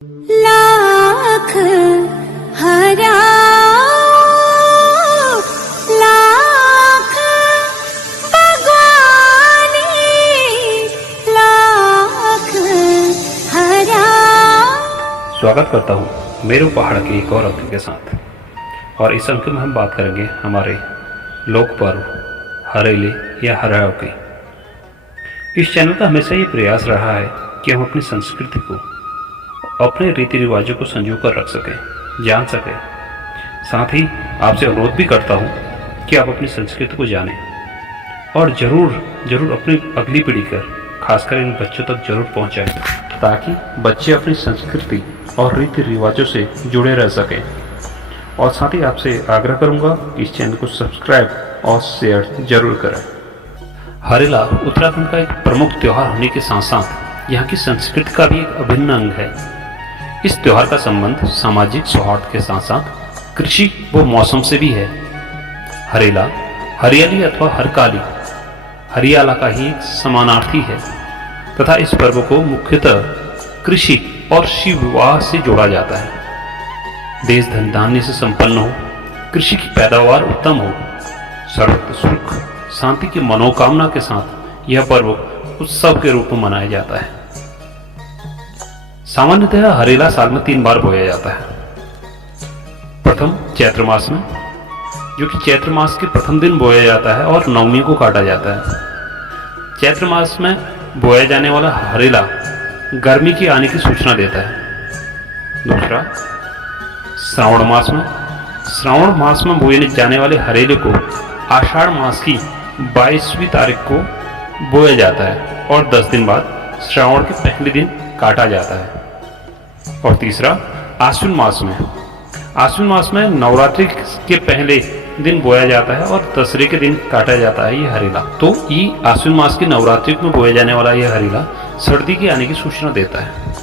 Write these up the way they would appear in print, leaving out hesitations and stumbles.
लाख हरा लाख भगवानी लाख हरा। स्वागत करता हूँ मेरू पहाड़ के एक और अंक के साथ। और इस अंक में हम बात करेंगे हमारे लोक पर्व हरेले या हराव की। इस चैनल का हमेशा ये प्रयास रहा है कि हम अपनी संस्कृति को, अपने रीति रिवाजों को संजो कर रख सकें, जान सकें। साथ ही आपसे अनुरोध भी करता हूँ कि आप अपनी संस्कृति को जानें और ज़रूर अपनी अगली पीढ़ी कर, खासकर इन बच्चों तक जरूर पहुँचाएं, ताकि बच्चे अपनी संस्कृति और रीति रिवाजों से जुड़े रह सकें। और साथ ही आपसे आग्रह करूँगा कि इस चैनल को सब्सक्राइब और शेयर जरूर करें। हरेला उत्तराखंड का एक प्रमुख त्यौहार होने के साथ साथ यहाँ की संस्कृति का भी एक अभिन्न अंग है। इस त्यौहार का संबंध सामाजिक सौहार्द के साथ साथ कृषि व मौसम से भी है। हरेला हरियाली अथवा हरकाली हरियाला का ही एक समानार्थी है तथा इस पर्व को मुख्यतः कृषि और शिव विवाह से जोड़ा जाता है। देश धन धान्य से संपन्न हो, कृषि की पैदावार उत्तम हो, सर्वत्र सुख शांति की मनोकामना के साथ यह पर्व उत्सव के रूप में मनाया जाता है। सामान्यतः हरेला साल में 3 बार बोया जाता है। प्रथम चैत्र मास में, जो कि चैत्र मास के प्रथम दिन बोया जाता है और नवमी को काटा जाता है। चैत्र मास में बोया जाने वाला हरेला गर्मी के आने की सूचना देता है। दूसरा श्रावण मास में, श्रावण मास में बोए जाने वाले हरेले को आषाढ़ मास की 22वीं तारीख को बोया जाता है और 10 दिन बाद श्रावण के पहले दिन काटा जाता है। और तीसरा आश्विन मास में, आश्विन मास में नवरात्रि के पहले दिन बोया जाता है और दशहरे के दिन काटा जाता है ये हरेला। तो ये आश्विन मास की नवरात्रि में बोया जाने वाला ये हरेला सर्दी के आने की सूचना देता है।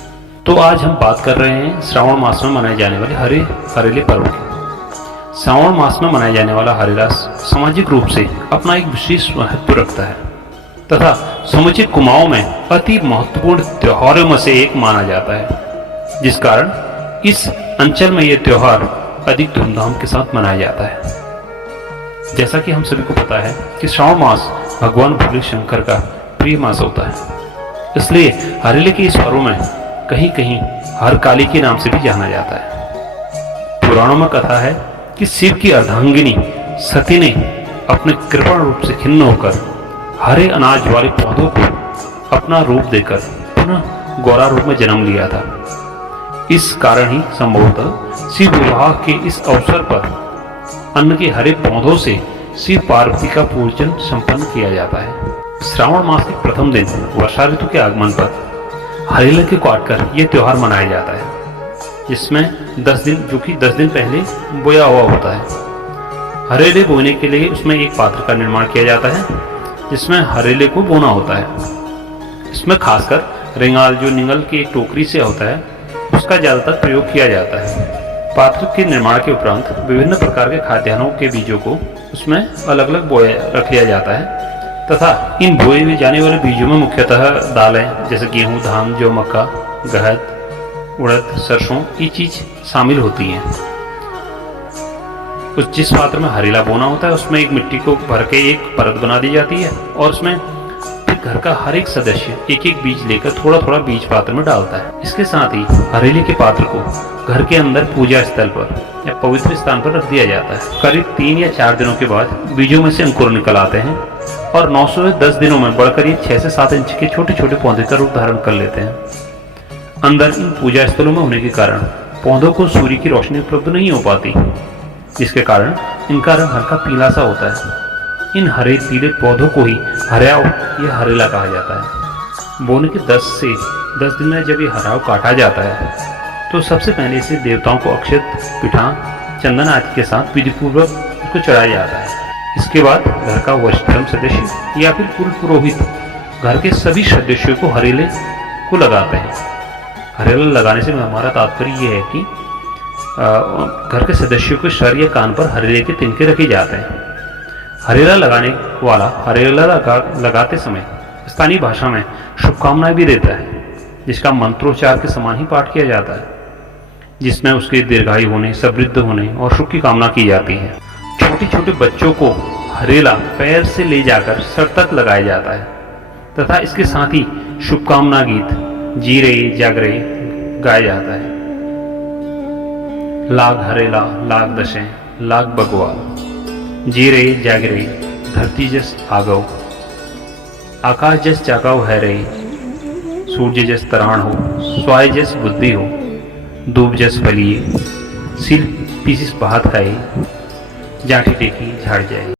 तो आज हम बात कर रहे हैं श्रावण मास में मनाए जाने वाले हरेले पर्व की। श्रावण मास में मनाया जाने वाला हरेला सामाजिक रूप से अपना एक विशेष महत्व रखता है तथा समुचे कुमाऊं में अति महत्वपूर्ण त्योहारों में से एक माना जाता है, जिस कारण इस अंचल में यह त्योहार अधिक धूमधाम के साथ मनाया जाता है। जैसा कि हम सभी को पता है कि श्रावण मास भगवान भोले शंकर का प्रिय मास होता है, इसलिए हरेले के इस पर्व में कहीं कहीं हरकाली के नाम से भी जाना जाता है। पुराणों में कथा है कि शिव की अर्धांगिनी सती ने अपने कृपण रूप से खिन्न होकर हरे अनाज वाले पौधों को अपना रूप देकर पुनः गौरा रूप में जन्म लिया था। इस कारण ही संभवतः शिव विवाह के इस अवसर पर अन्न के हरे पौधों से शिव पार्वती का पूजन संपन्न किया जाता है। श्रावण मास के प्रथम दिन वर्षा ऋतु के आगमन पर हरेले के काटकर यह त्योहार मनाया जाता है, जिसमें 10 दिन पहले बोया हुआ होता है। हरेले बोने के लिए उसमें एक पात्र का निर्माण किया जाता है जिसमें हरेले को बोना होता है। इसमें खासकर रेंगाल, जो निंगल की एक टोकरी से होता है, उसका ज्यादातर प्रयोग किया जाता है। पात्र के निर्माण के उपरांत विभिन्न प्रकार के खाद्यान्नों के बीजों को उसमें अलग अलग बोया रख लिया जाता है तथा इन बोए हुए जाने वाले बीजों में मुख्यतः दालें जैसे गेहूं, धान, जौ, मक्का, गहत, उड़द, सरसों ये चीज शामिल होती हैं। उस जिस पात्र में हरेला बोना होता है उसमें एक मिट्टी को भर के एक परत बना दी जाती है और उसमें घर का हर एक सदस्य एक एक बीज लेकर थोड़ा थोड़ा बीज पात्र में डालता है। इसके साथ ही हरेले के पात्र को घर के अंदर पूजा स्थल पर या पवित्र स्थान पर रख दिया जाता है। करीब 3 या 4 दिनों के बाद बीजों में से अंकुर निकल आते हैं और 9 से 10 दिनों में बढ़कर ये 6 से 7 इंच के छोटे छोटे पौधे का रूप धारण कर लेते हैं। अंदर इन पूजा स्थलों में होने के कारण पौधों को सूर्य की रोशनी उपलब्ध नहीं हो पाती, जिसके कारण इनका रंग हल्का पीला सा होता है। इन हरे पीले पौधों को ही हराव या हरेला कहा जाता है। बोने के 10 से 10 दिन में जब ये हराव काटा जाता है तो सबसे पहले इसे देवताओं को अक्षत, पिठा, चंदन आदि के साथ विधि पूर्वक इसको चढ़ाया जाता है। इसके बाद घर का वरिष्ठतम सदस्य या फिर कुल पुरोहित घर के सभी सदस्यों को हरेले को लगाते हैं। हरेला लगाने से हमारा तात्पर्य यह है कि घर के सदस्यों के सर या कान पर हरेले के तिनके रखे जाते हैं। हरेला लगाने वाला हरेला लगाते समय स्थानीय भाषा में शुभकामनाएं भी देता है। जिसका मंत्रोच्चार के समान ही पाठ किया जाता है, जिसमें उसके दीर्घायु होने, समृद्ध होने और सुख की कामना की जाती है। छोटे छोटे बच्चों को हरेला पैर से ले जाकर सर तक लगाया जाता है तथा इसके साथ ही शुभकामना गीत जी रे जाग रे गाया जाता है। लाग हरेला लाग दशें लाग बगवा जी रे जाग रे धरती जस आगव आकाश जस जागव है रे सूर्य जस तराण हो स्वाय जस बुद्धि हो दूब जस फलिए सिल पीसिस बहात खाए जाठी टेकी झाड़ जाए।